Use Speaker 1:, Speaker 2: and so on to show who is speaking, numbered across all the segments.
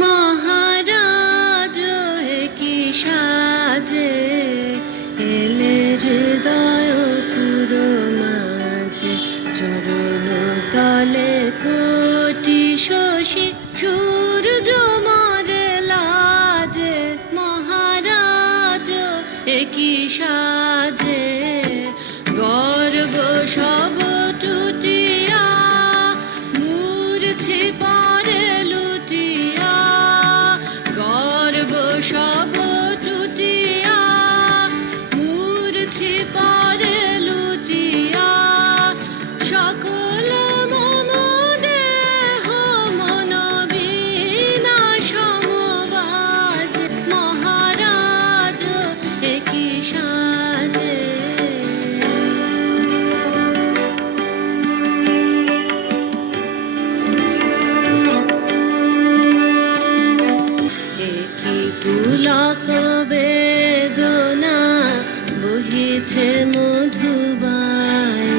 Speaker 1: মহারাজ চরণ তলে কোটি শশী সূর্য মরে লাজে মহারাজ কি সাজে গর্ব পুলক বেদনা বহিছে মধুবাই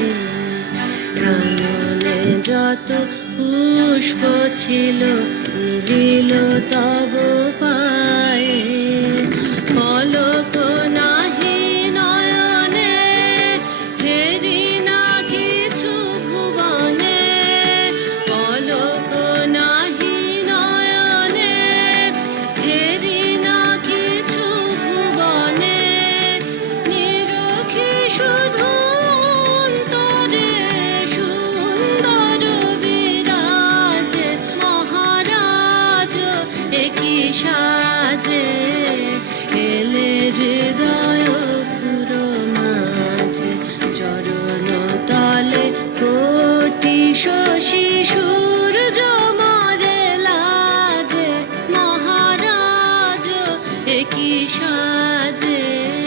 Speaker 1: প্রাণনে যত পুষ্প ছিল মিলিল তব সাজে